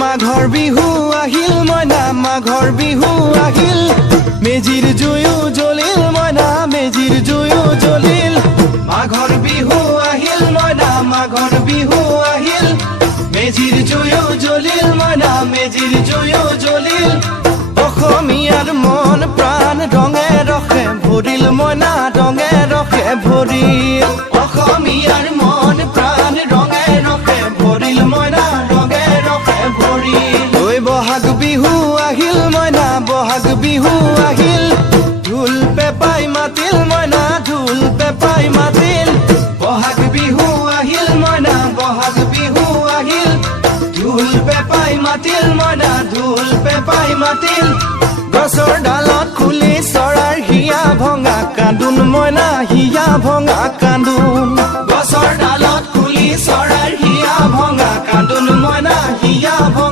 মাঘৰ বিহু আহিল মইনা মাঘৰ বিহু আহিল মেজিৰ জুয়ো জ্বলিল মইনা মেজিৰ জুয়ো জ্বলিল মাঘৰ বিহু আহিল মইনা মাঘৰ বিহু আহিল মেজিৰ জুয়ো জ্বলিল মইনা মেজিৰ জুয়ো জ্বলিল অসমীয়াৰ মন প্ৰাণ ৰঙে ৰসে ভৰিল মইনা ৰঙে ৰসে ভৰিল অসমীয়াৰ মন প্ৰাণ ৰঙে ৰসে ভৰিল মইনা ৰঙে ৰসে ভৰিল ঐ বহাগ বিহু আহিল মইনা বহাগ বিহু আহিল ঢোল পেপাই মাতিল মইনা ঢোল পেপাই মাতিল বহাগ বিহু আহিল মইনা বহাগ বিহু আহিল ঢোল পেপাই মাতিল মইনা ঢোল পেপাই মাতিল গছৰ ডালত খুলি চৰাৰ হিয়া ভঙা কান্দোন মইনা হিয়া ভঙা কান্দোন গছৰ ডালত খুলি চৰাৰ হিয়া ভঙা কান্দোন মইনা হিয়া ভঙা